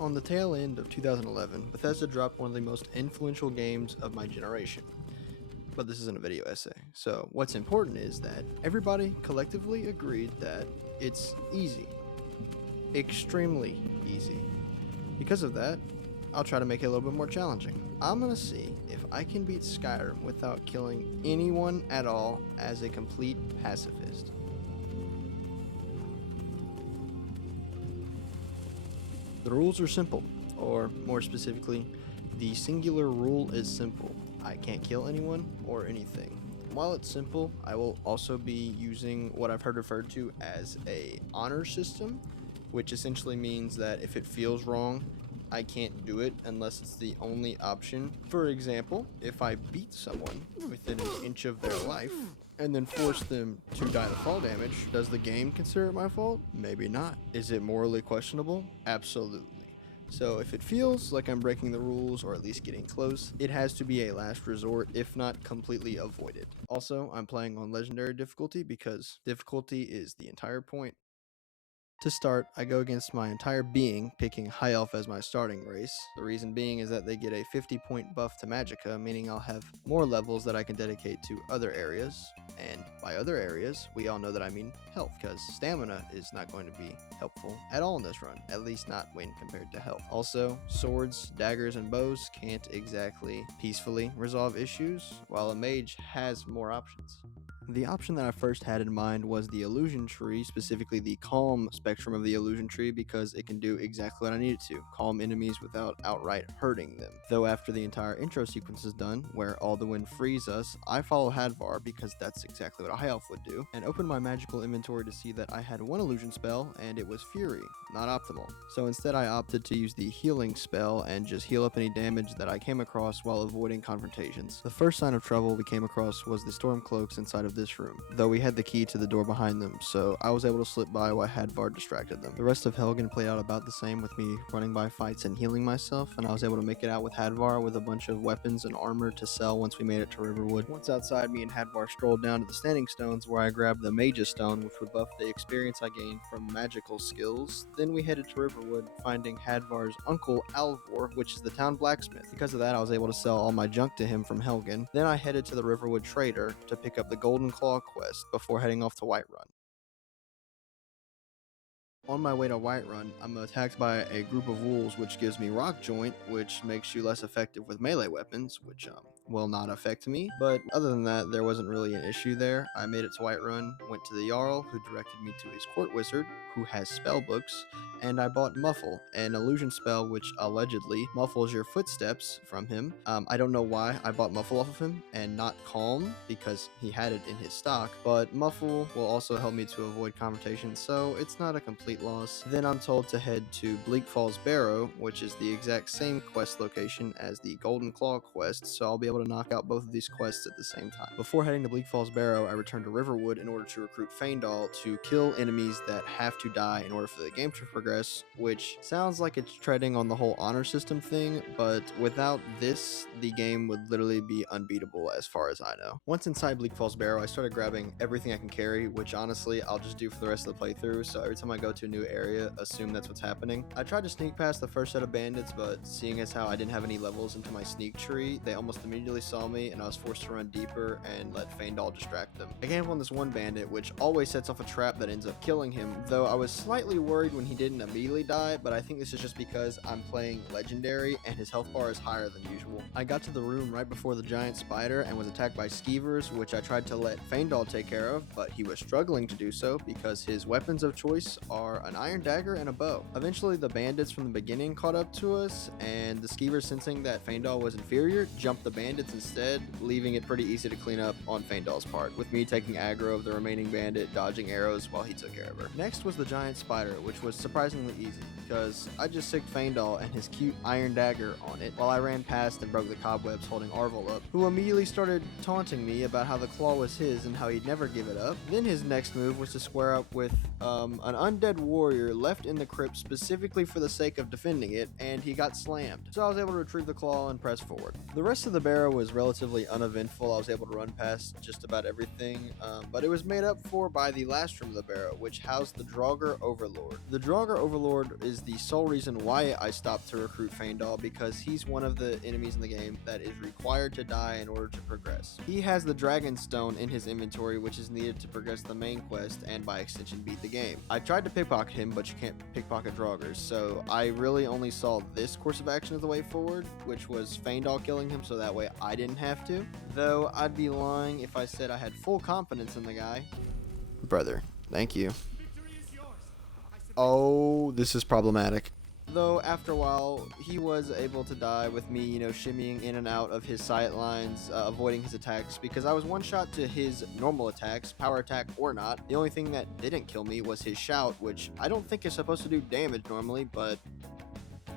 On the tail end of 2011, Bethesda dropped one of the most influential games of my generation. But this isn't a video essay. So what's important is that everybody collectively agreed that it's easy. Extremely easy. Because of that, I'll try to make it a little bit more challenging. I'm gonna see if I can beat Skyrim without killing anyone at all as a complete pacifist. The rules are simple, or more specifically, the singular rule is simple. I can't kill anyone or anything. While it's simple, I will also be using what I've heard referred to as a honor system, which essentially means that if it feels wrong, I can't do it unless it's the only option. For example, if I beat someone within an inch of their life and then force them to die to fall damage, does the game consider it my fault? Maybe not. Is it morally questionable? Absolutely. So if it feels like I'm breaking the rules or at least getting close, it has to be a last resort, if not completely avoided. Also, I'm playing on legendary difficulty because difficulty is the entire point. To start, I go against my entire being, picking High Elf as my starting race. The reason being is that they get a 50-point buff to Magicka, meaning I'll have more levels that I can dedicate to other areas. And by other areas, we all know that I mean health, because stamina is not going to be helpful at all in this run, at least not when compared to health. Also, swords, daggers, and bows can't exactly peacefully resolve issues, while a mage has more options. The option that I first had in mind was the illusion tree, specifically the calm spectrum of the illusion tree, because it can do exactly what I need it to, calm enemies without outright hurting them. Though after the entire intro sequence is done, where Alduin frees us, I follow Hadvar because that's exactly what a high elf would do, and open my magical inventory to see that I had one illusion spell, and it was Fury, not optimal. So instead I opted to use the healing spell and just heal up any damage that I came across while avoiding confrontations. The first sign of trouble we came across was the Stormcloaks inside of this room, though we had the key to the door behind them, so I was able to slip by while Hadvar distracted them. The rest of Helgen played out about the same, with me running by fights and healing myself, and I was able to make it out with Hadvar with a bunch of weapons and armor to sell once we made it to Riverwood. Once outside, me and Hadvar strolled down to the Standing Stones, where I grabbed the Mage's Stone, which would buff the experience I gained from magical skills. Then we headed to Riverwood, finding Hadvar's uncle Alvor, which is the town blacksmith. Because of that, I was able to sell all my junk to him from Helgen. Then I headed to the Riverwood Trader to pick up the Golden Claw quest before heading off to Whiterun. On my way to Whiterun, I'm attacked by a group of wolves, which gives me Rock Joint, which makes you less effective with melee weapons, which will not affect me. But other than that, there wasn't really an issue there. I made it to Whiterun, went to the Jarl, who directed me to his court wizard, who has spell books, and I bought Muffle, an illusion spell which allegedly muffles your footsteps from him. I don't know why I bought Muffle off of him and not Calm, because he had it in his stock, but Muffle will also help me to avoid confrontation, so it's not a complete loss. Then I'm told to head to Bleak Falls Barrow, which is the exact same quest location as the Golden Claw quest, so I'll be able to knock out both of these quests at the same time. Before heading to Bleak Falls Barrow, I return to Riverwood in order to recruit Faendal to kill enemies that have to die in order for the game to progress, which sounds like it's treading on the whole honor system thing, but without this, the game would literally be unbeatable as far as I know. Once inside Bleak Falls Barrow, I started grabbing everything I can carry, which honestly I'll just do for the rest of the playthrough, so every time I go to a new area, assume that's what's happening. I tried to sneak past the first set of bandits, but seeing as how I didn't have any levels into my sneak tree, they almost immediately saw me and I was forced to run deeper and let Faendal distract them. I came up on this one bandit, which always sets off a trap that ends up killing him, though I was slightly worried when he didn't immediately die, but I think this is just because I'm playing legendary and his health bar is higher than usual. I got to the room right before the giant spider and was attacked by skeevers, which I tried to let Faendal take care of, but he was struggling to do so because his weapons of choice are an iron dagger and a bow. Eventually the bandits from the beginning caught up to us, and the skeevers, sensing that Faendal was inferior, jumped the bandits instead, leaving it pretty easy to clean up on Faendal's part, with me taking aggro of the remaining bandit, dodging arrows while he took care of her. Next was the giant spider, which was surprisingly easy, because I just sicked Faendal and his cute iron dagger on it while I ran past and broke the cobwebs holding Arvel up, who immediately started taunting me about how the claw was his and how he'd never give it up. Then his next move was to square up with an undead warrior left in the crypt specifically for the sake of defending it, and he got slammed. So I was able to retrieve the claw and press forward. The rest of the barrow Barrow was relatively uneventful. I was able to run past just about everything, but it was made up for by the last room of the Barrow, which housed the Draugr Overlord. The Draugr Overlord is the sole reason why I stopped to recruit Faendal, because he's one of the enemies in the game that is required to die in order to progress. He has the Dragon Stone in his inventory, which is needed to progress the main quest and by extension beat the game. I tried to pickpocket him, but you can't pickpocket Draugrs, so I really only saw this course of action as the way forward, which was Faendal killing him so that way I didn't have to. Though I'd be lying if I said I had full confidence in the guy. Brother, thank you. Oh, this is problematic. Though after a while, he was able to die with me, shimmying in and out of his sight lines, avoiding his attacks, because I was one shot to his normal attacks, power attack or not. The only thing that didn't kill me was his shout, which I don't think is supposed to do damage normally, but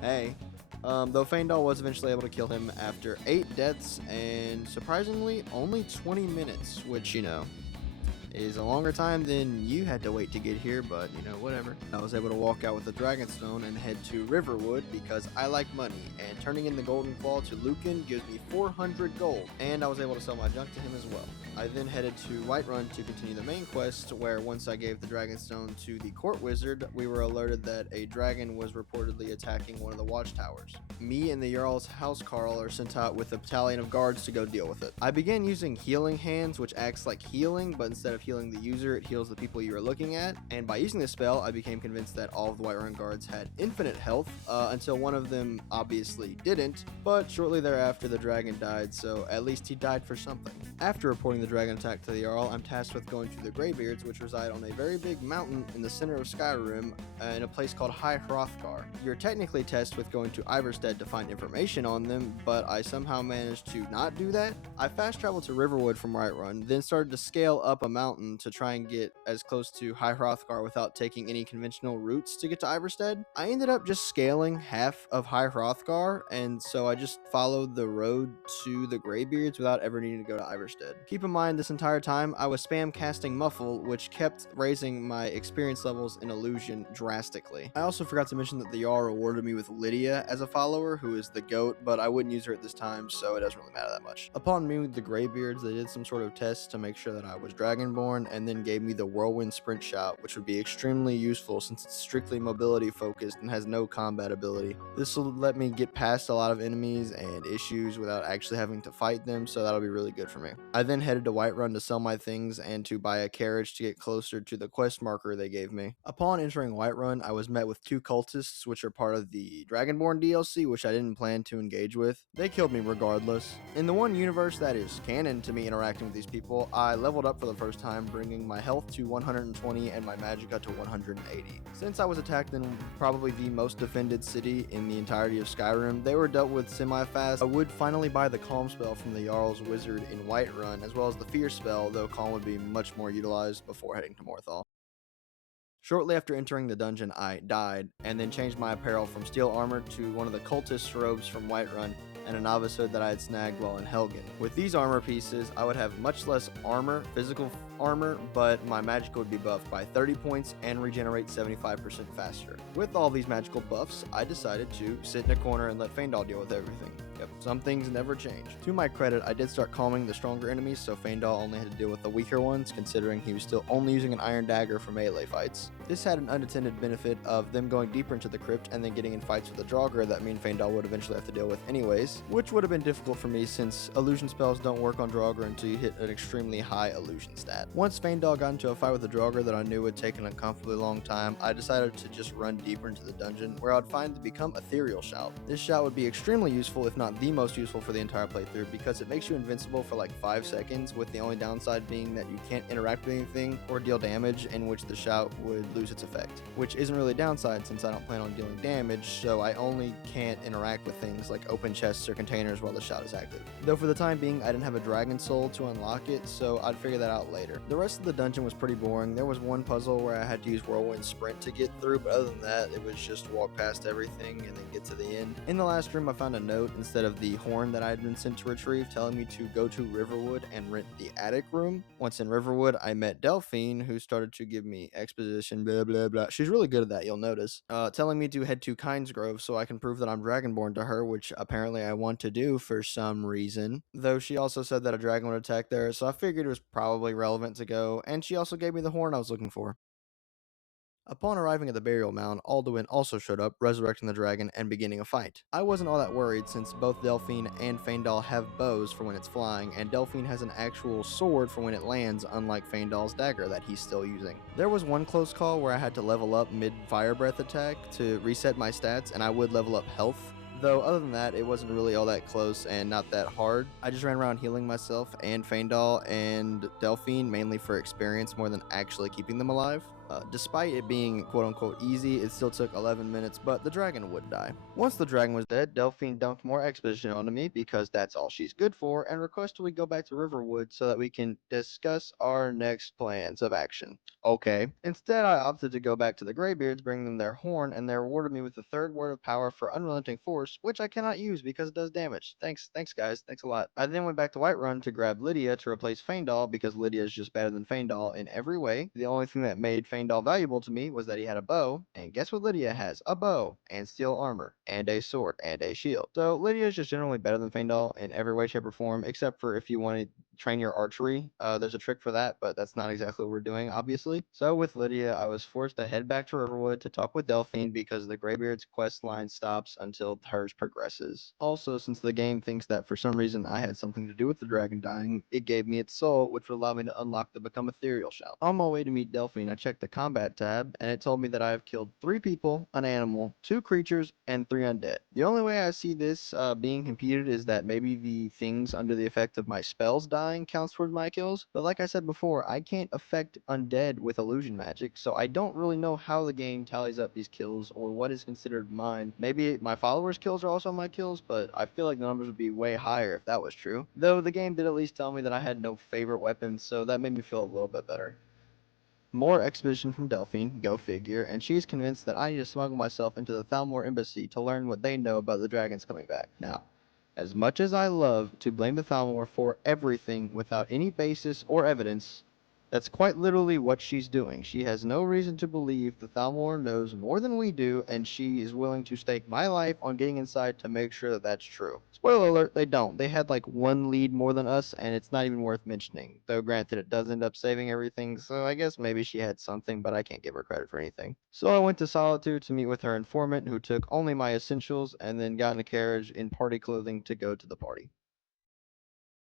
hey. Though Faendal was eventually able to kill him after 8 deaths and surprisingly only 20 minutes, which, is a longer time than you had to wait to get here, but whatever. I was able to walk out with the Dragonstone and head to Riverwood because I like money, and turning in the Golden Claw to Lucan gives me 400 gold, and I was able to sell my junk to him as well. I then headed to Whiterun to continue the main quest, where once I gave the Dragonstone to the Court Wizard, we were alerted that a dragon was reportedly attacking one of the watchtowers. Me and the Jarl's Housecarl are sent out with a battalion of guards to go deal with it. I began using Healing Hands, which acts like healing, but instead of healing the user, it heals the people you are looking at, and by using this spell, I became convinced that all of the Whiterun guards had infinite health, until one of them obviously didn't, but shortly thereafter the dragon died, so at least he died for something. After reporting the dragon attack to the Jarl, I'm tasked with going to the Greybeards, which reside on a very big mountain in the center of Skyrim, in a place called High Hrothgar. You're technically tasked with going to Ivarstead to find information on them, but I somehow managed to not do that. I fast traveled to Riverwood from Whiterun, then started to scale up a mountain to try and get as close to High Hrothgar without taking any conventional routes to get to Ivarstead. I ended up just scaling half of High Hrothgar, and so I just followed the road to the Greybeards without ever needing to go to Ivarstead. Keep in mind, this entire time I was spam casting Muffle, which kept raising my experience levels in Illusion drastically. I also forgot to mention that the Jarl rewarded me with Lydia as a follower, who is the goat, but I wouldn't use her at this time, so it doesn't really matter that much. Upon meeting with the Greybeards, they did some sort of test to make sure that I was Dragonborn, and then gave me the Whirlwind Sprint Shout, which would be extremely useful since it's strictly mobility focused and has no combat ability. This will let me get past a lot of enemies and issues without actually having to fight them, so that'll be really good for me. I then headed to Whiterun to sell my things and to buy a carriage to get closer to the quest marker they gave me. Upon entering Whiterun, I was met with 2 cultists, which are part of the Dragonborn DLC, which I didn't plan to engage with. They killed me regardless. In the one universe that is canon to me interacting with these people, I leveled up for the first time, bringing my health to 120 and my magicka to 180. Since I was attacked in probably the most defended city in the entirety of Skyrim, they were dealt with semi-fast. I would finally buy the Calm spell from the Jarl's Wizard in Whiterun, as well as the Fear spell, though Calm would be much more utilized before heading to Morthal. Shortly after entering the dungeon, I died, and then changed my apparel from steel armor to one of the cultist robes from Whiterun and a novice hood that I had snagged while in Helgen. With these armor pieces, I would have much less armor, physical armor, but my magic would be buffed by 30 points and regenerate 75% faster. With all these magical buffs, I decided to sit in a corner and let Faendal deal with everything. Yep, some things never change. To my credit, I did start calming the stronger enemies, so Faendal only had to deal with the weaker ones, considering he was still only using an iron dagger for melee fights. This had an unintended benefit of them going deeper into the crypt and then getting in fights with a Draugr that me and Faendal would eventually have to deal with anyways, which would have been difficult for me since illusion spells don't work on Draugr until you hit an extremely high illusion stat. Once Faendal got into a fight with a Draugr that I knew would take an uncomfortably long time, I decided to just run deeper into the dungeon, where I'd find the Become Ethereal Shout. This shout would be extremely useful, if not the most useful for the entire playthrough, because it makes you invincible for like 5 seconds, with the only downside being that you can't interact with anything or deal damage, in which the shout would lose its effect, which isn't really a downside since I don't plan on dealing damage, so I only can't interact with things like open chests or containers while the shout is active. Though for the time being, I didn't have a dragon soul to unlock it, so I'd figure that out later. The rest of the dungeon was pretty boring. There was one puzzle where I had to use Whirlwind Sprint to get through, but other than that, it was just walk past everything and then get to the end. In the last room, I found a note instead of the horn that I had been sent to retrieve, telling me to go to Riverwood and rent the attic room. Once in Riverwood, I met Delphine, who started to give me exposition and blah blah blah. She's really good at that, you'll notice. Telling me to head to Kynes Grove so I can prove that I'm Dragonborn to her, which apparently I want to do for some reason. Though she also said that a dragon would attack there, so I figured it was probably relevant to go, and she also gave me the horn I was looking for. Upon arriving at the burial mound, Alduin also showed up, resurrecting the dragon and beginning a fight. I wasn't all that worried since both Delphine and Faendal have bows for when it's flying, and Delphine has an actual sword for when it lands, unlike Faendal's dagger that he's still using. There was one close call where I had to level up mid-fire breath attack to reset my stats, and I would level up health. Though other than that, it wasn't really all that close and not that hard. I just ran around healing myself and Faendal and Delphine, mainly for experience more than actually keeping them alive. Despite it being quote-unquote easy, it still took 11 minutes, but the dragon would die. Once the dragon was dead, Delphine dumped more exposition onto me because that's all she's good for, and requested we go back to Riverwood so that we can discuss our next plans of action. Okay. Instead, I opted to go back to the Greybeards, bring them their horn, and they rewarded me with the third word of power for Unrelenting Force, which I cannot use because it does damage. Thanks guys, thanks a lot. I then went back to Whiterun to grab Lydia to replace Faendal because Lydia is just better than Faendal in every way. The only thing that made Faendal valuable to me was that he had a bow, and guess what Lydia has? A bow, and steel armor, and a sword, and a shield. So Lydia is just generally better than Faendal in every way, shape, or form, except for if you want to train your archery. There's a trick for that, but that's not exactly what we're doing, obviously. So with Lydia, I was forced to head back to Riverwood to talk with Delphine because the Greybeard's quest line stops until hers progresses. Also, since the game thinks that for some reason I had something to do with the dragon dying, it gave me its soul, which would allow me to unlock the Become Ethereal shout. On my way to meet Delphine, I checked the combat tab, and it told me that I have killed 3 people, an animal, 2 creatures, and 3 undead. The only way I see this being competed is that maybe the things under the effect of my spells dying counts towards my kills, but like I said before, I can't affect undead with illusion magic, so I don't really know how the game tallies up these kills or what is considered mine. Maybe my followers' kills are also my kills, but I feel like the numbers would be way higher if that was true. Though the game did at least tell me that I had no favorite weapons, so that made me feel a little bit better. More exposition from Delphine, go figure, and she's convinced that I need to smuggle myself into the Thalmor embassy to learn what they know about the dragons coming back. Now, as much as I love to blame the Thalmor for everything without any basis or evidence, that's quite literally what she's doing. She has no reason to believe the Thalmor knows more than we do, and she is willing to stake my life on getting inside to make sure that that's true. Spoiler alert, they don't. They had like 1 lead more than us, and it's not even worth mentioning. Though granted, it does end up saving everything, so I guess maybe she had something, but I can't give her credit for anything. So I went to Solitude to meet with her informant, who took only my essentials, and then got in a carriage in party clothing to go to the party.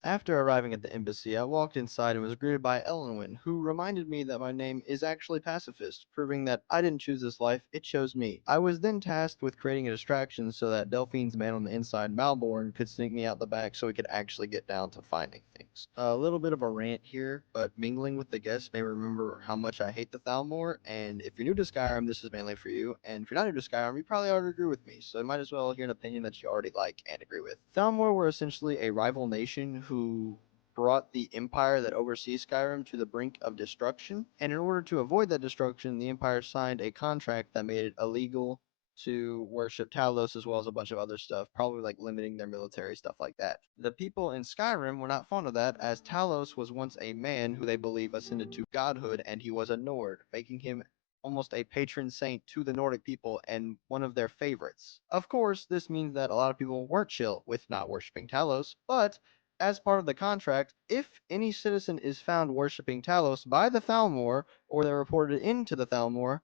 After arriving at the embassy, I walked inside and was greeted by Elenwyn, who reminded me that my name is actually Pacifist, proving that I didn't choose this life, it chose me. I was then tasked with creating a distraction so that Delphine's man on the inside, Malborn, could sneak me out the back so we could actually get down to finding things. A little bit of a rant here, but mingling with the guests may remember how much I hate the Thalmor, and if you're new to Skyrim, this is mainly for you, and if you're not new to Skyrim, you probably already agree with me, so you might as well hear an opinion that you already like and agree with. Thalmor were essentially a rival nation who brought the empire that oversees Skyrim to the brink of destruction, and in order to avoid that destruction, the empire signed a contract that made it illegal to worship Talos as well as a bunch of other stuff, probably like limiting their military stuff like that. The people in Skyrim were not fond of that, as Talos was once a man who they believe ascended to godhood, and he was a Nord, making him almost a patron saint to the Nordic people and one of their favorites. Of course, this means that a lot of people weren't chill with not worshipping Talos, but as part of the contract, if any citizen is found worshipping Talos by the Thalmor, or they're reported into the Thalmor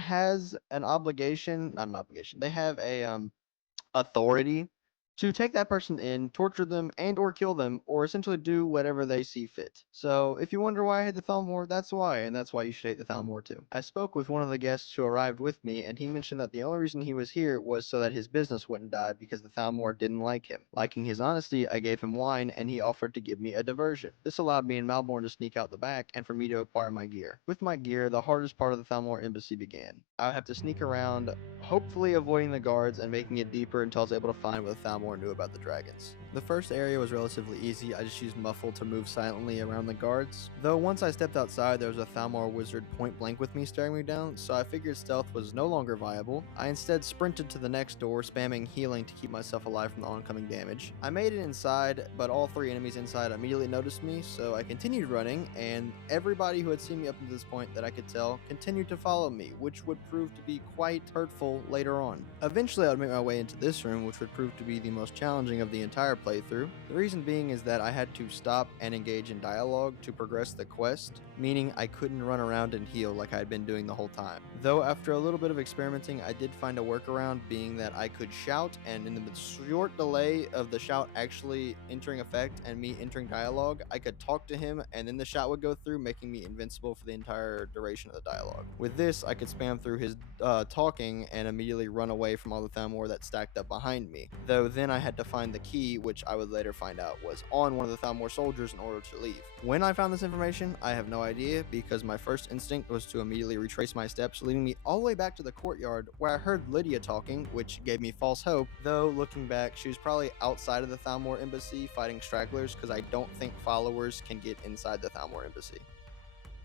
has an obligation, not an obligation, they have a authority to take that person in, torture them, and or kill them, or essentially do whatever they see fit. So if you wonder why I hate the Thalmor, that's why, and that's why you should hate the Thalmor too. I spoke with one of the guests who arrived with me, and he mentioned that the only reason he was here was so that his business wouldn't die because the Thalmor didn't like him. Liking his honesty, I gave him wine, and he offered to give me a diversion. This allowed me and Malborn to sneak out the back, and for me to acquire my gear. With my gear, the hardest part of the Thalmor embassy began. I would have to sneak around, hopefully avoiding the guards and making it deeper until I was able to find where the Thalmor Thalmor knew about the dragons. The first area was relatively easy. I just used Muffle to move silently around the guards. Though once I stepped outside, there was a Thalmor wizard point blank with me staring me down, so I figured stealth was no longer viable. I instead sprinted to the next door, spamming healing to keep myself alive from the oncoming damage. I made it inside, but all 3 enemies inside immediately noticed me, so I continued running, and everybody who had seen me up to this point that I could tell continued to follow me, which would prove to be quite hurtful later on. Eventually, I would make my way into this room, which would prove to be the most challenging of the entire playthrough. The reason being is that I had to stop and engage in dialogue to progress the quest, meaning I couldn't run around and heal like I had been doing the whole time. Though after a little bit of experimenting, I did find a workaround, being that I could shout, and in the short delay of the shout actually entering effect and me entering dialogue, I could talk to him and then the shout would go through, making me invincible for the entire duration of the dialogue. With this, I could spam through his talking and immediately run away from all the Thalmor that stacked up behind me. Though then I had to find the key, which I would later find out was on one of the Thalmor soldiers in order to leave. When I found this information, I have no idea, because my first instinct was to immediately retrace my steps, leading me all the way back to the courtyard where I heard Lydia talking, which gave me false hope. Though looking back, she was probably outside of the Thalmor embassy fighting stragglers, because I don't think followers can get inside the Thalmor embassy.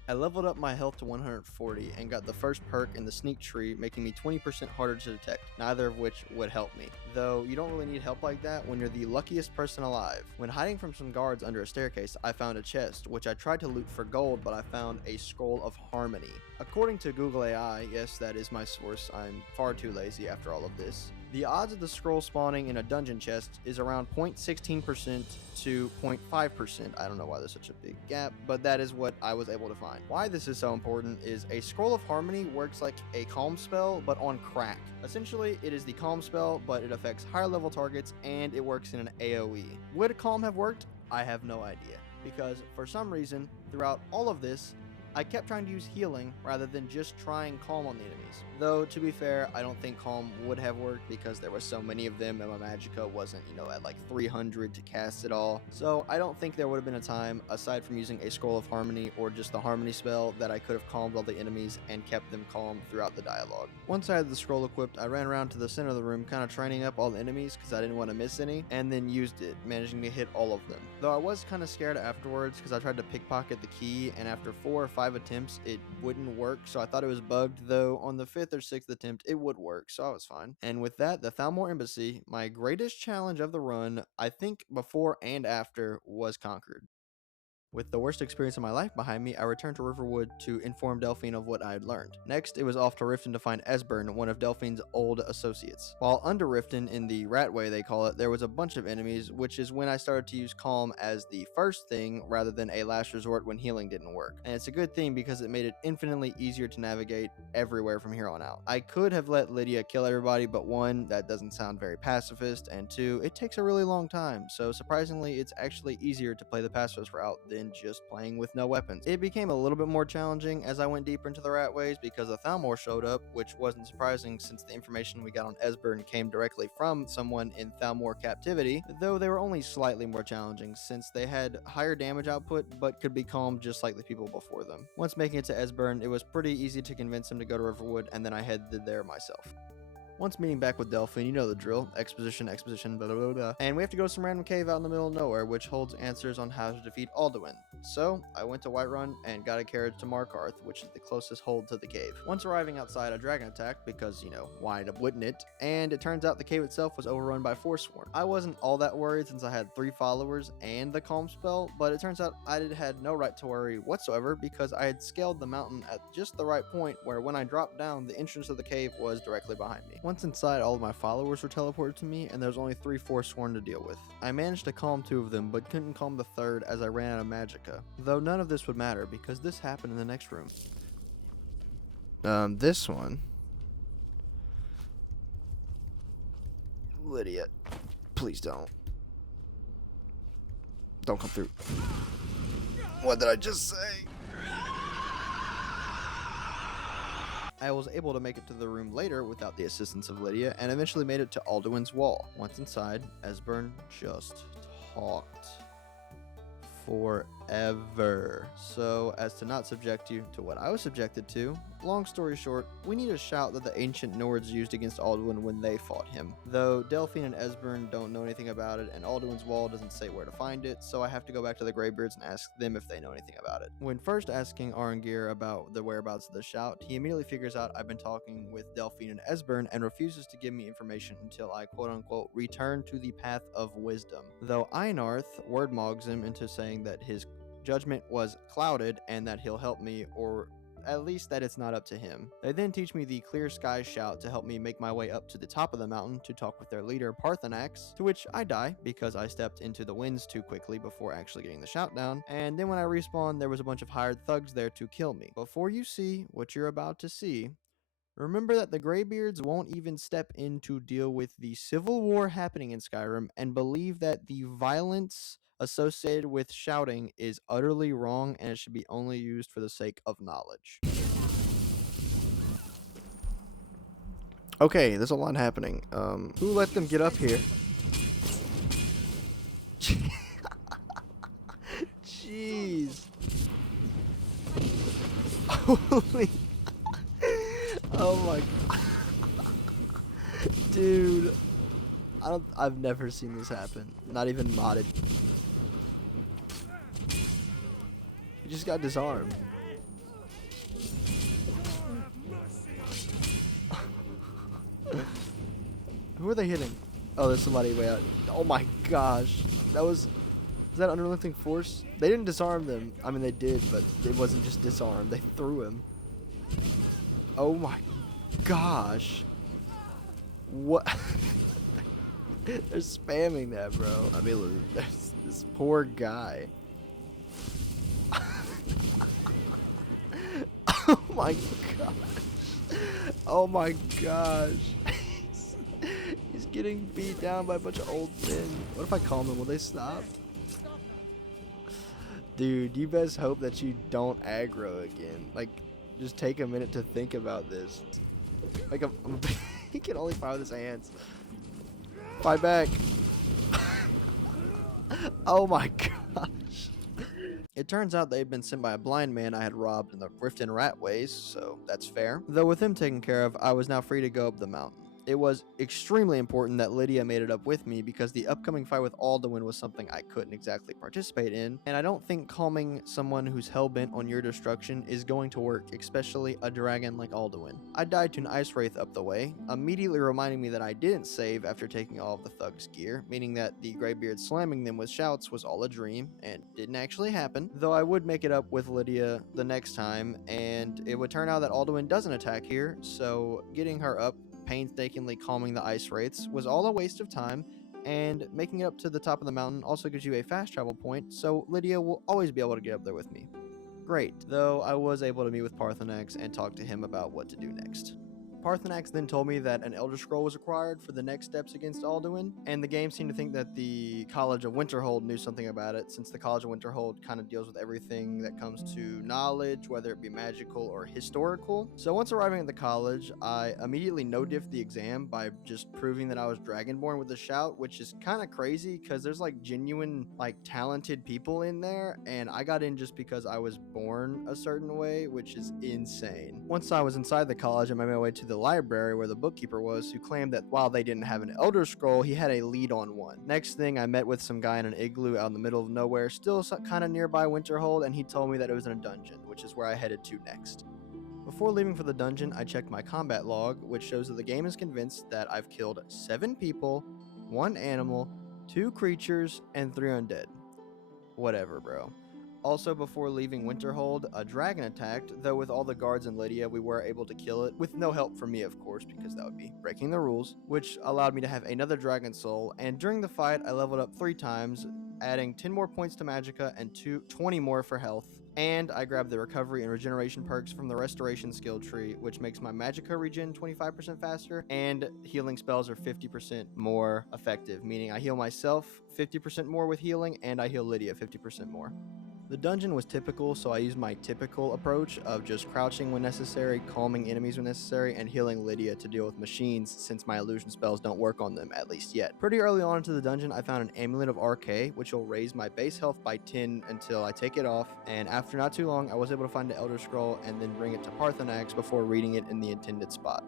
I leveled up my health to 140 and got the first perk in the sneak tree, making me 20% harder to detect, neither of which would help me. Though you don't really need help like that when you're the luckiest person alive. When hiding from some guards under a staircase, I found a chest, which I tried to loot for gold, but I found a scroll of harmony. According to Google AI, yes, that is my source, I'm far too lazy after all of this. The odds of the scroll spawning in a dungeon chest is around 0.16% to 0.5%. I don't know why there's such a big gap, but that is what I was able to find. Why this is so important is a Scroll of Harmony works like a calm spell, but on crack. Essentially, it is the calm spell, but it affects higher level targets, and it works in an AoE. Would calm have worked? I have no idea, because for some reason, throughout all of this, I kept trying to use healing rather than just trying calm on the enemies. Though, to be fair, I don't think calm would have worked because there were so many of them and my magicka wasn't, at like 300 to cast it all. So I don't think there would have been a time, aside from using a Scroll of Harmony or just the Harmony spell, that I could have calmed all the enemies and kept them calm throughout the dialogue. Once I had the scroll equipped, I ran around to the center of the room, kind of training up all the enemies because I didn't want to miss any, and then used it, managing to hit all of them. Though I was kind of scared afterwards because I tried to pickpocket the key, and after 4 or 5 attempts, it wouldn't work, so I thought it was bugged, though on the 5th or 6th attempt, it would work, so I was fine. And with that, the Thalmor Embassy, my greatest challenge of the run, I think before and after, was conquered. With the worst experience of my life behind me, I returned to Riverwood to inform Delphine of what I had learned. Next, it was off to Riften to find Esbern, one of Delphine's old associates. While under Riften, in the Ratway they call it, there was a bunch of enemies, which is when I started to use Calm as the first thing rather than a last resort when healing didn't work. And it's a good thing because it made it infinitely easier to navigate everywhere from here on out. I could have let Lydia kill everybody, but 1, that doesn't sound very pacifist, and 2, it takes a really long time, so surprisingly it's actually easier to play the pacifist route than just playing with no weapons. It became a little bit more challenging as I went deeper into the Ratways because the Thalmor showed up, which wasn't surprising since the information we got on Esbern came directly from someone in Thalmor captivity, though they were only slightly more challenging since they had higher damage output but could be calmed just like the people before them. Once making it to Esbern, it was pretty easy to convince him to go to Riverwood, and then I headed there myself. Once meeting back with Delphine, you know the drill. Exposition, blah, blah, blah, blah. And we have to go to some random cave out in the middle of nowhere, which holds answers on how to defeat Alduin. So, I went to Whiterun and got a carriage to Markarth, which is the closest hold to the cave. Once arriving outside, a dragon attacked, because, why wouldn't it? And it turns out the cave itself was overrun by Forsworn. I wasn't all that worried since I had 3 followers and the calm spell, but it turns out I had no right to worry whatsoever because I had scaled the mountain at just the right point where when I dropped down, the entrance of the cave was directly behind me. Once inside, all of my followers were teleported to me, and there was only 3 Forsworn to deal with. I managed to calm 2 of them, but couldn't calm the 3rd as I ran out of magicka. Though none of this would matter, because this happened in the next room. This one. Lydia, please don't. Don't come through. What did I just say? I was able to make it to the room later without the assistance of Lydia, and eventually made it to Alduin's wall. Once inside, Esbern just talked forever. ever. So as to not subject you to what I was subjected to, long story short, we need a shout that the ancient Nords used against Alduin when they fought him. Though Delphine and Esbern don't know anything about it, and Alduin's wall doesn't say where to find it, so I have to go back to the Greybeards and ask them if they know anything about it. When first asking Arangir about the whereabouts of the shout, he immediately figures out I've been talking with Delphine and Esbern and refuses to give me information until I quote-unquote return to the path of wisdom. Though Einarth word-mogs him into saying that his judgment was clouded and that he'll help me, or at least that it's not up to him. They then teach me the Clear Sky shout to help me make my way up to the top of the mountain to talk with their leader Parthenax, to which I die because I stepped into the winds too quickly before actually getting the shout down, and then when I respawned there was a bunch of hired thugs there to kill me. Before you see what you're about to see, remember that the Greybeards won't even step in to deal with the civil war happening in Skyrim and believe that the violence associated with shouting is utterly wrong and it should be only used for the sake of knowledge. Okay, there's a lot happening. Who let them get up here? Jeez. Holy. Oh my. Dude. I've never seen this happen. Not even modded. He just got disarmed. Who are they hitting? Oh, there's somebody way out. Oh my gosh. Is that unrelenting force? They didn't disarm them. I mean, they did, but it wasn't just disarmed. They threw him. Oh my gosh. What? They're spamming that, bro. I mean, there's this poor guy. Oh my gosh. Oh my gosh. He's getting beat down by a bunch of old men. What if I calm them? Will they stop? Dude, you best hope that you don't aggro again. Like, just take a minute to think about this. Like, he can only fire with his hands. Fight back. Oh my gosh. It turns out they've been sent by a blind man I had robbed in the Riften Ratways, so that's fair. Though with him taken care of, I was now free to go up the mountain. It was extremely important that Lydia made it up with me because the upcoming fight with Alduin was something I couldn't exactly participate in, and I don't think calming someone who's hell-bent on your destruction is going to work, especially a dragon like Alduin. I died to an ice wraith up the way, immediately reminding me that I didn't save after taking all of the thugs' gear, meaning that the Greybeard slamming them with shouts was all a dream and didn't actually happen, though I would make it up with Lydia the next time, and it would turn out that Alduin doesn't attack here, so getting her up, painstakingly calming the ice wraiths, was all a waste of time, and making it up to the top of the mountain also gives you a fast travel point, so Lydia will always be able to get up there with me. Great, though I was able to meet with Parthenax and talk to him about what to do next. Parthenax then told me that an Elder Scroll was required for the next steps against Alduin, and the game seemed to think that the College of Winterhold knew something about it, since the College of Winterhold kind of deals with everything that comes to knowledge, whether it be magical or historical. So once arriving at the college, I immediately no-diffed the exam by just proving that I was Dragonborn with a shout, which is kind of crazy, because there's like genuine, like talented people in there, and I got in just because I was born a certain way, which is insane. Once I was inside the college, I made my way to the library where the bookkeeper was, who claimed that while they didn't have an Elder Scroll, he had a lead on one. Next thing, I met with some guy in an igloo out in the middle of nowhere, still kind of nearby Winterhold, and he told me that it was in a dungeon, which is where I headed to next. Before leaving for the dungeon, I checked my combat log, which shows that the game is convinced that I've killed 7 people, 1 animal, 2 creatures, and 3 undead. Whatever, bro. Also, before leaving Winterhold, a dragon attacked, though with all the guards and Lydia, we were able to kill it, with no help from me, of course, because that would be breaking the rules, which allowed me to have another dragon soul, and during the fight, I leveled up 3 times, adding 10 more points to magicka and 20 more for health, and I grabbed the recovery and regeneration perks from the restoration skill tree, which makes my magicka regen 25% faster, and healing spells are 50% more effective, meaning I heal myself 50% more with healing, and I heal Lydia 50% more. The dungeon was typical, so I used my typical approach of just crouching when necessary, calming enemies when necessary, and healing Lydia to deal with machines since my illusion spells don't work on them, at least yet. Pretty early on into the dungeon, I found an Amulet of RK, which will raise my base health by 10 until I take it off, and after not too long, I was able to find the Elder Scroll and then bring it to Parthenax before reading it in the intended spot.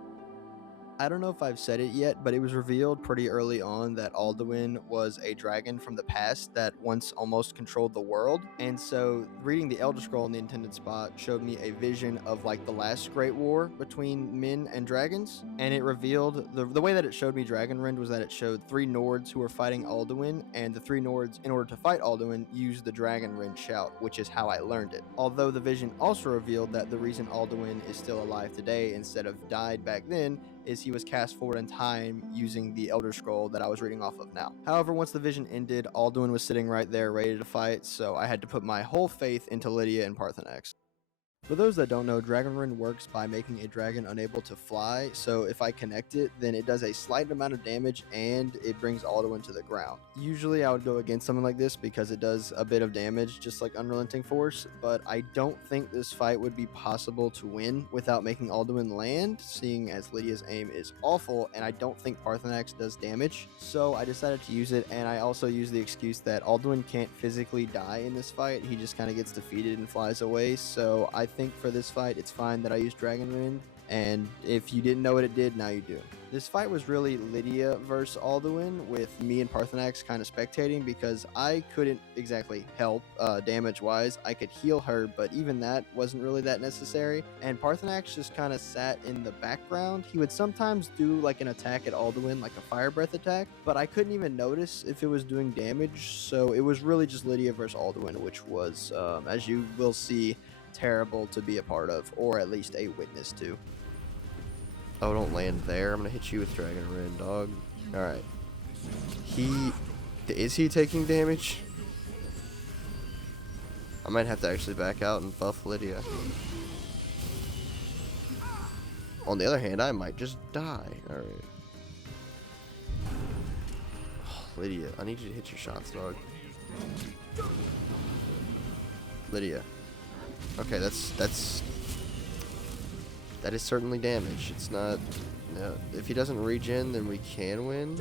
I don't know if I've said it yet, but it was revealed pretty early on that Alduin was a dragon from the past that once almost controlled the world. And so reading the Elder Scroll in the intended spot showed me a vision of like the last great war between men and dragons. And it revealed the way that it showed me Dragonrend was that it showed 3 Nords who were fighting Alduin, and the 3 Nords, in order to fight Alduin, used the Dragonrend shout, which is how I learned it. Although the vision also revealed that the reason Alduin is still alive today instead of died back then is he was cast forward in time using the Elder Scroll that I was reading off of now. However, once the vision ended, Alduin was sitting right there ready to fight, so I had to put my whole faith into Lydia and Parthenax. For those that don't know, Dragonrend works by making a dragon unable to fly, so if I connect it, then it does a slight amount of damage and it brings Alduin to the ground. Usually I would go against something like this because it does a bit of damage, just like Unrelenting Force, but I don't think this fight would be possible to win without making Alduin land, seeing as Lydia's aim is awful and I don't think Parthenax does damage, so I decided to use it, and I also used the excuse that Alduin can't physically die in this fight, he just kind of gets defeated and flies away, so I think for this fight it's fine that I used Dragonrend, and if you didn't know what it did, now you do. This fight was really Lydia versus Alduin, with me and Parthenax kind of spectating because I couldn't exactly help damage wise. I could heal her, but even that wasn't really that necessary, and Parthenax just kind of sat in the background. He would sometimes do like an attack at Alduin, like a fire breath attack, but I couldn't even notice if it was doing damage, so it was really just Lydia versus Alduin, which was, as you will see, terrible to be a part of, or at least a witness to. Oh, don't land there. I'm gonna hit you with Dragonrend, dog. Alright. Is he taking damage? I might have to actually back out and buff Lydia. On the other hand, I might just die. Alright. Oh, Lydia, I need you to hit your shots, dog. Lydia. Okay, that is certainly damage. It's not, no, if he doesn't regen, then we can win.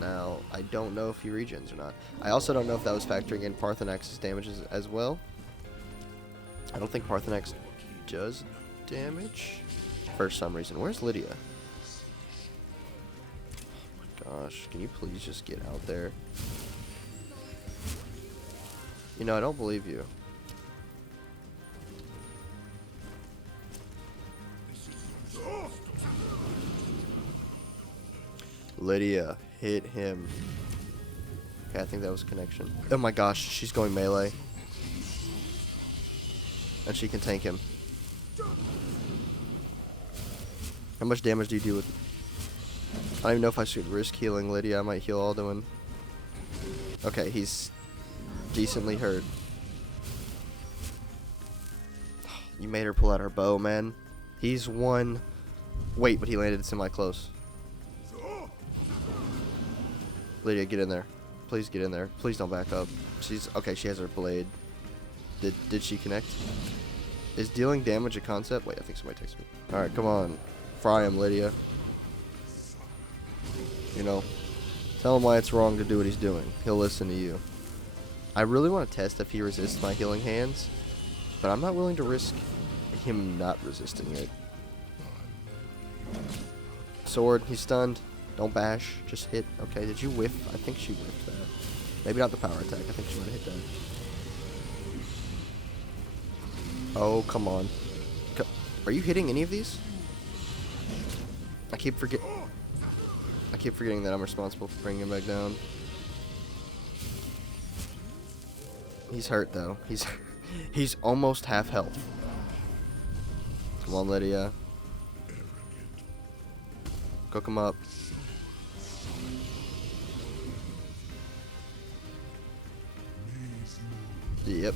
Now, I don't know if he regens or not. I also don't know if that was factoring in Parthenax's damages as well. I don't think Parthenax does damage for some reason. Where's Lydia? Oh my gosh, can you please just get out there? You know, I don't believe you. Lydia, hit him. Okay, I think that was connection. Oh my gosh, she's going melee. And she can tank him. How much damage do you do with it? I don't even know if I should risk healing Lydia. I might heal Alduin. Okay, he's decently hurt. You made her pull out her bow, man. He's one. Wait, but he landed semi-close. Lydia, get in there. Please get in there. Please don't back up. She's okay. She has her blade. Did she connect? Is dealing damage a concept? Wait, I think somebody texted me. All right, come on, fry him, Lydia. You know, tell him why it's wrong to do what he's doing. He'll listen to you. I really want to test if he resists my healing hands, but I'm not willing to risk him not resisting it. Sword. He's stunned. Don't bash, just hit. Okay, did you whiff? I think she whiffed that. Maybe not the power attack. I think she might have hit that. Oh, come on. Are you hitting any of these? I keep forgetting that I'm responsible for bringing him back down. He's hurt though. He's almost half health. Come on, Lydia. Cook him up. Yep.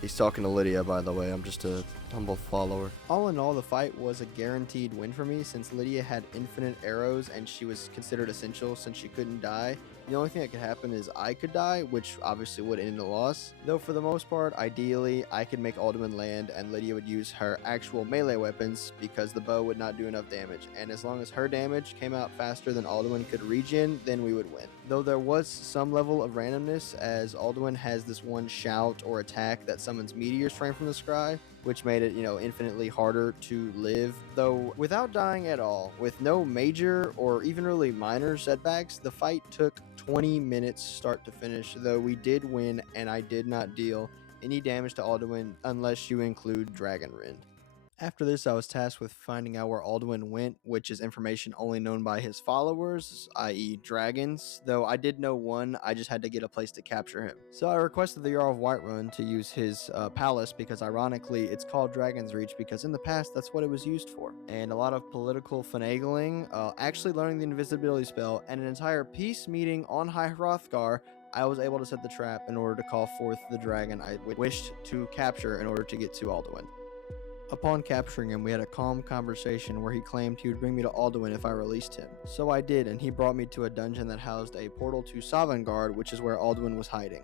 He's talking to Lydia, by the way. I'm just a humble follower. All in all, the fight was a guaranteed win for me since Lydia had infinite arrows and she was considered essential since she couldn't die. The only thing that could happen is I could die, which obviously would end in a loss. Though for the most part, ideally, I could make Alduin land and Lydia would use her actual melee weapons because the bow would not do enough damage. And as long as her damage came out faster than Alduin could regen, then we would win. Though there was some level of randomness as Alduin has this one shout or attack that summons meteors framed from the sky, which made it, infinitely harder to live. Though without dying at all, with no major or even really minor setbacks, the fight took 20 minutes start to finish, though we did win and I did not deal any damage to Alduin unless you include Dragon Rend. After this, I was tasked with finding out where Alduin went, which is information only known by his followers, i.e. dragons. Though I did know one, I just had to get a place to capture him. So I requested the Jarl of Whiterun to use his palace because ironically it's called Dragon's Reach because in the past that's what it was used for. And a lot of political finagling, actually learning the invisibility spell, and an entire peace meeting on High Hrothgar, I was able to set the trap in order to call forth the dragon I wished to capture in order to get to Alduin. Upon capturing him, we had a calm conversation where he claimed he would bring me to Alduin if I released him. So I did, and he brought me to a dungeon that housed a portal to Sovngarde, which is where Alduin was hiding.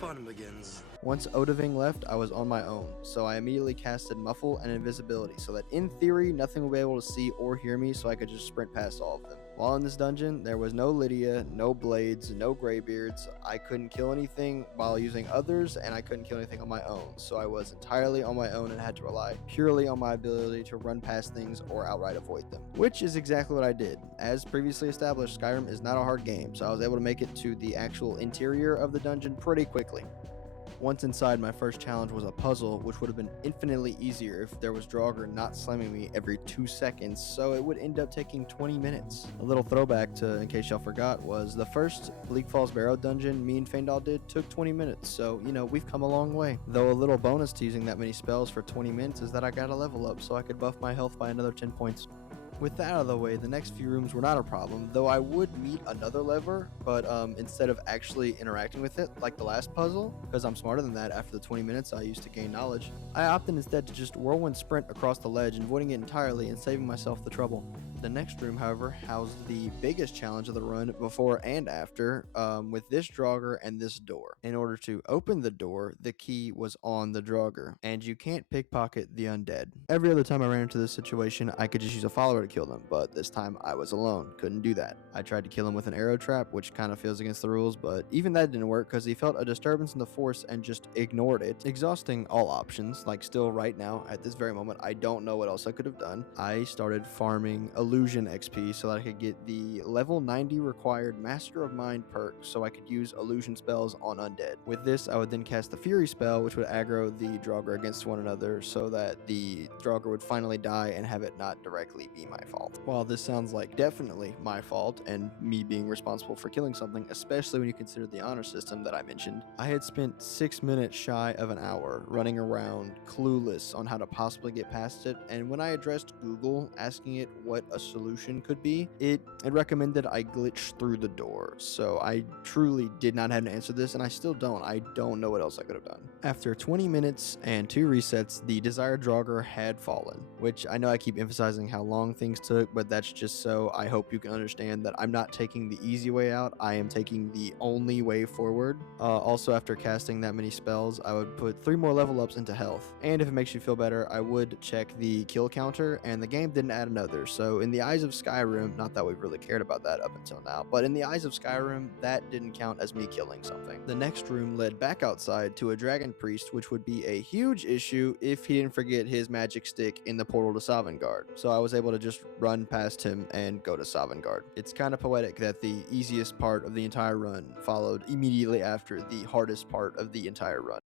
Fun begins. Once Odahviing left, I was on my own, so I immediately casted Muffle and Invisibility, so that in theory, nothing would be able to see or hear me, so I could just sprint past all of them. While in this dungeon, there was no Lydia, no Blades, no Greybeards. I couldn't kill anything while using others, and I couldn't kill anything on my own, so I was entirely on my own and had to rely purely on my ability to run past things or outright avoid them, which is exactly what I did. As previously established, Skyrim is not a hard game, so I was able to make it to the actual interior of the dungeon pretty quickly. Once inside, my first challenge was a puzzle, which would have been infinitely easier if there was Draugr not slamming me every 2 seconds, so it would end up taking 20 minutes. A little throwback to, in case y'all forgot, was the first Bleak Falls Barrow dungeon me and Faendal did took 20 minutes, so, we've come a long way. Though a little bonus to using that many spells for 20 minutes is that I got a level up, so I could buff my health by another 10 points. With that out of the way, the next few rooms were not a problem, though I would meet another lever, but instead of actually interacting with it, like the last puzzle, because I'm smarter than that after the 20 minutes I used to gain knowledge, I opted instead to just whirlwind sprint across the ledge, avoiding it entirely and saving myself the trouble. The next room, however, housed the biggest challenge of the run before and after, with this Draugr and this door. In order to open the door, the key was on the Draugr, and you can't pickpocket the undead. Every other time I ran into this situation, I could just use a follower to kill them, but this time I was alone, couldn't do that. I tried to kill him with an arrow trap, which kind of feels against the rules, but even that didn't work because he felt a disturbance in the force and just ignored it, exhausting all options. Like still right now, at this very moment, I don't know what else I could have done. I started farming illusion XP so that I could get the level 90 required Master of Mind perk so I could use illusion spells on undead. With this, I would then cast the Fury spell, which would aggro the Draugr against one another so that the Draugr would finally die and have it not directly be my fault. While this sounds like definitely my fault and me being responsible for killing something, especially when you consider the honor system that I mentioned, I had spent 6 minutes shy of an hour running around clueless on how to possibly get past it, and when I addressed Google asking it what a solution could be, it recommended I glitch through the door, so I truly did not have to answer this, and I still don't. I don't know what else I could have done. After 20 minutes and 2 resets, the desired Draugr had fallen, which I know I keep emphasizing how long things took, but that's just so I hope you can understand that I'm not taking the easy way out, I am taking the only way forward. Also, after casting that many spells, I would put 3 more level ups into health, and if it makes you feel better, I would check the kill counter, and the game didn't add another, so in the eyes of Skyrim, not that we've really cared about that up until now, but in the eyes of Skyrim, that didn't count as me killing something. The next room led back outside to a dragon priest, which would be a huge issue if he didn't forget his magic stick in the portal to Sovngarde, so I was able to just run past him and go to Sovngarde. It's kind of poetic that the easiest part of the entire run followed immediately after the hardest part of the entire run.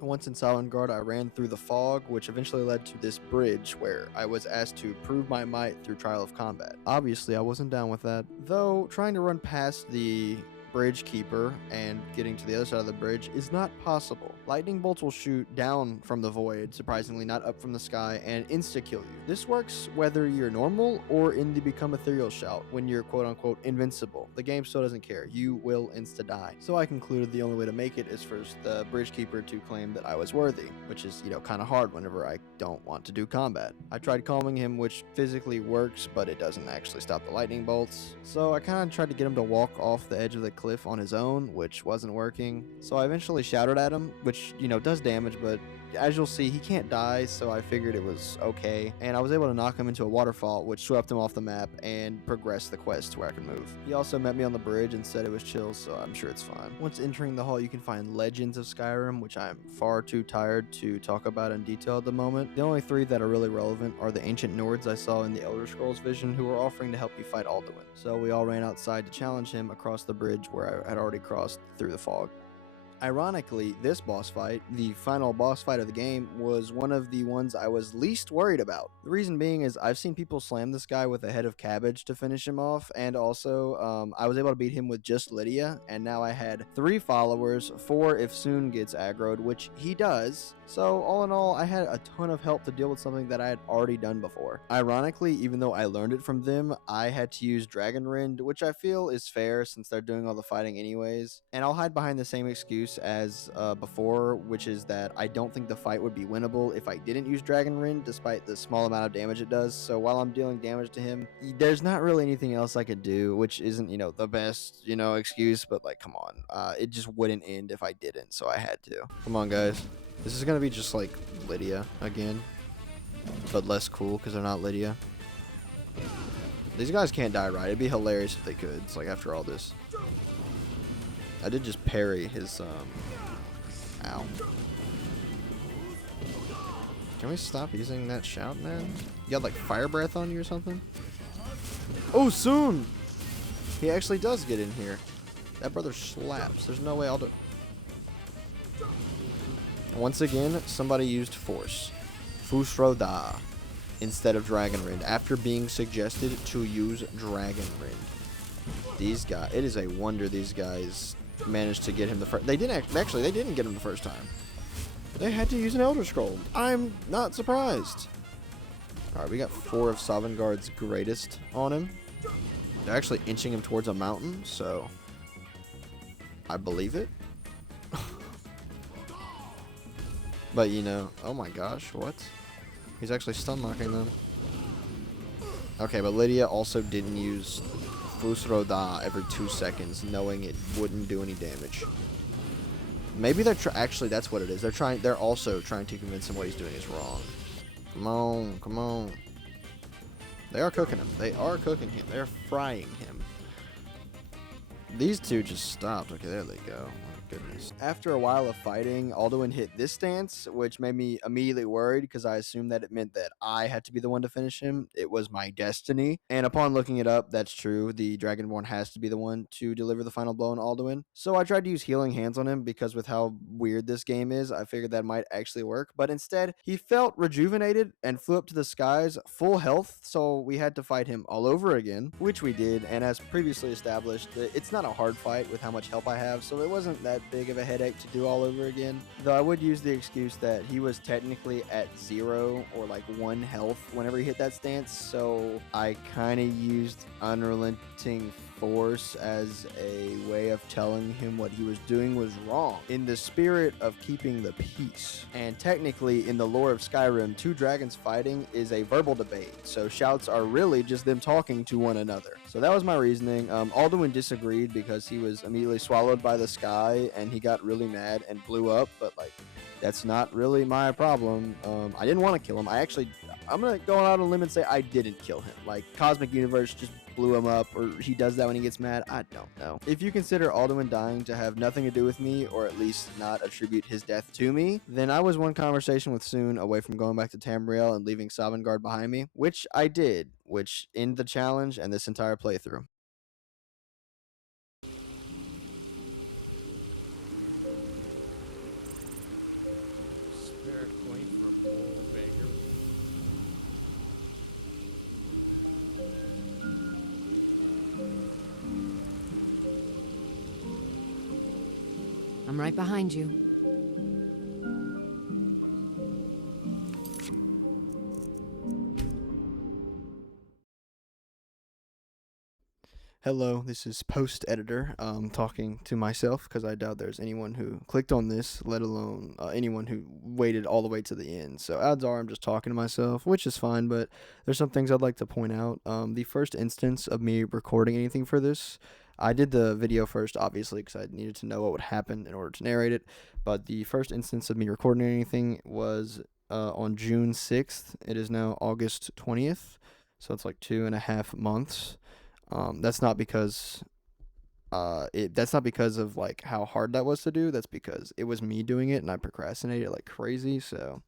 Once in Sovngarde, I ran through the fog, which eventually led to this bridge where I was asked to prove my might through trial of combat. Obviously, I wasn't down with that, though trying to run past the bridge keeper and getting to the other side of the bridge is not possible. Lightning bolts will shoot down from the void, surprisingly not up from the sky, and insta-kill you. This works whether you're normal or in the become ethereal shout when you're quote-unquote invincible. The game still doesn't care. You will insta-die. So I concluded the only way to make it is for the bridge keeper to claim that I was worthy, which is, kind of hard whenever I don't want to do combat. I tried calming him, which physically works, but it doesn't actually stop the lightning bolts. So I kind of tried to get him to walk off the edge of the cliff on his own, which wasn't working. So I eventually shouted at him, which, does damage, but as you'll see, he can't die, so I figured it was okay, and I was able to knock him into a waterfall, which swept him off the map and progressed the quest to where I could move. He also met me on the bridge and said it was chill, so I'm sure it's fine. Once entering the hall, you can find Legends of Skyrim, which I'm far too tired to talk about in detail at the moment. The only 3 that are really relevant are the ancient Nords I saw in the Elder Scrolls vision who were offering to help you fight Alduin. So we all ran outside to challenge him across the bridge where I had already crossed through the fog. Ironically, this boss fight, the final boss fight of the game, was one of the ones I was least worried about. The reason being is I've seen people slam this guy with a head of cabbage to finish him off, and also I was able to beat him with just Lydia, and now I had 3 followers, 4 if Soon gets aggroed, which he does. So all in all, I had a ton of help to deal with something that I had already done before. Ironically, even though I learned it from them, I had to use Dragon Rend, which I feel is fair since they're doing all the fighting anyways. And I'll hide behind the same excuse as before, which is that I don't think the fight would be winnable if I didn't use Dragon Rend, despite the small amount of damage it does. So while I'm dealing damage to him, there's not really anything else I could do, which isn't, the best, excuse, but like, come on. It just wouldn't end if I didn't, so I had to. Come on, guys. This is gonna be just like Lydia again, but less cool because they're not Lydia. These guys can't die right. It'd be hilarious if they could. It's like after all this. I did just parry his, ow. Can we stop using that shout, man? You got like fire breath on you or something? Oh, Soon! He actually does get in here. That brother slaps. There's no way I'll do. Once again, somebody used Force. Fusroda instead of Dragon Rend after being suggested to use Dragon Rend. These guys, it is a wonder these guys managed to get him the first. They didn't get him the first time. They had to use an Elder Scroll. I'm not surprised. Alright, we got 4 of Sovngarde's greatest on him. They're actually inching him towards a mountain, so I believe it. But oh my gosh, what? He's actually stun locking them. Okay, but Lydia also didn't use Fusroda every 2 seconds, knowing it wouldn't do any damage. Maybe they're actually that's what it is. They're also trying to convince him what he's doing is wrong. Come on, come on. They are cooking him. They are cooking him. They're frying him. These 2 just stopped. Okay, there they go. Goodness. After a while of fighting, Alduin hit this stance, which made me immediately worried because I assumed that it meant that I had to be the one to finish him. It was my destiny. And upon looking it up, that's true. The Dragonborn has to be the one to deliver the final blow on Alduin. So I tried to use healing hands on him because with how weird this game is, I figured that might actually work. But instead, he felt rejuvenated and flew up to the skies, full health. So we had to fight him all over again, which we did. And as previously established, it's not a hard fight with how much help I have. So it wasn't that big of a headache to do all over again, though I would use the excuse that he was technically at 0 or like 1 health whenever he hit that stance, so I kind of used unrelenting force as a way of telling him what he was doing was wrong in the spirit of keeping the peace. And technically in the lore of Skyrim, 2 dragons fighting is a verbal debate, so shouts are really just them talking to one another. So that was my reasoning. Alduin disagreed because he was immediately swallowed by the sky and he got really mad and blew up, but like that's not really my problem. I didn't want to kill him. I'm gonna go out on a limb and say I didn't kill him. Like Cosmic Universe just blew him up, or he does that when he gets mad. I don't know. If you consider Alduin dying to have nothing to do with me, or at least not attribute his death to me, then I was one conversation with Soon away from going back to Tamriel and leaving Sovngarde behind me, which I did, which ended the challenge and this entire playthrough. Spirit point for Bull Baker. I'm right behind you. Hello, this is Post Editor talking to myself because I doubt there's anyone who clicked on this, let alone anyone who waited all the way to the end. So odds are I'm just talking to myself, which is fine, but there's some things I'd like to point out. The first instance of me recording anything for this, I did the video first, obviously, because I needed to know what would happen in order to narrate it. But the first instance of me recording anything was on June 6th. It is now August 20th, so it's like 2.5 months. That's not because that's not because of like how hard that was to do. That's because it was me doing it and I procrastinated like crazy. So,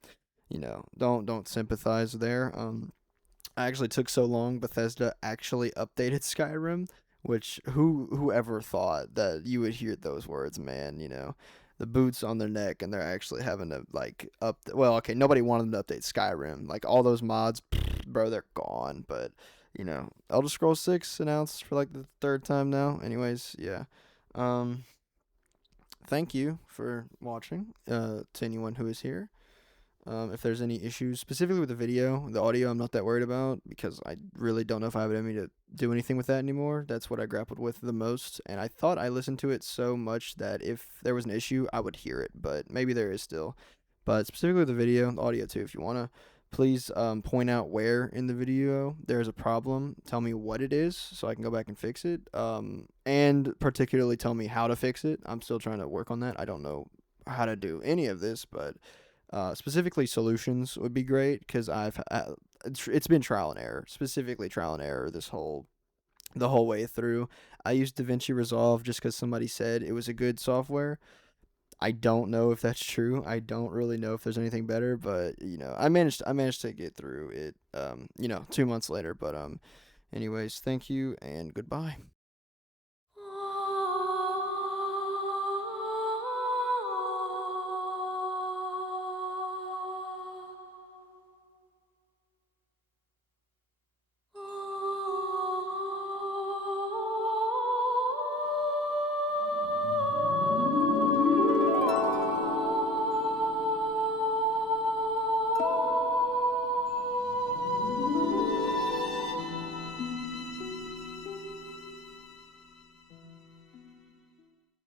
don't sympathize there. I actually took so long. Bethesda actually updated Skyrim, which whoever thought that you would hear those words, man, the boots on their neck and they're actually having to like well, okay, nobody wanted them to update Skyrim. Like all those mods, bro, they're gone, but Elder Scrolls 6 announced for like the third time now. Anyways, yeah. Um Thank you for watching to anyone who is here. If there's any issues, specifically with the audio, I'm not that worried about because I really don't know if I have it in me to do anything with that anymore. That's what I grappled with the most, and I thought I listened to it so much that if there was an issue, I would hear it, but maybe there is still. But specifically with the audio too, if you want to, please point out where in the video there's a problem. Tell me what it is so I can go back and fix it, and particularly tell me how to fix it. I'm still trying to work on that. I don't know how to do any of this, but specifically solutions would be great because it's been trial and error, specifically trial and error the whole way through. I used DaVinci Resolve just because somebody said it was a good software. I don't know if that's true. I don't really know if there's anything better, but I managed to get through it 2 months later. But anyways, thank you and goodbye.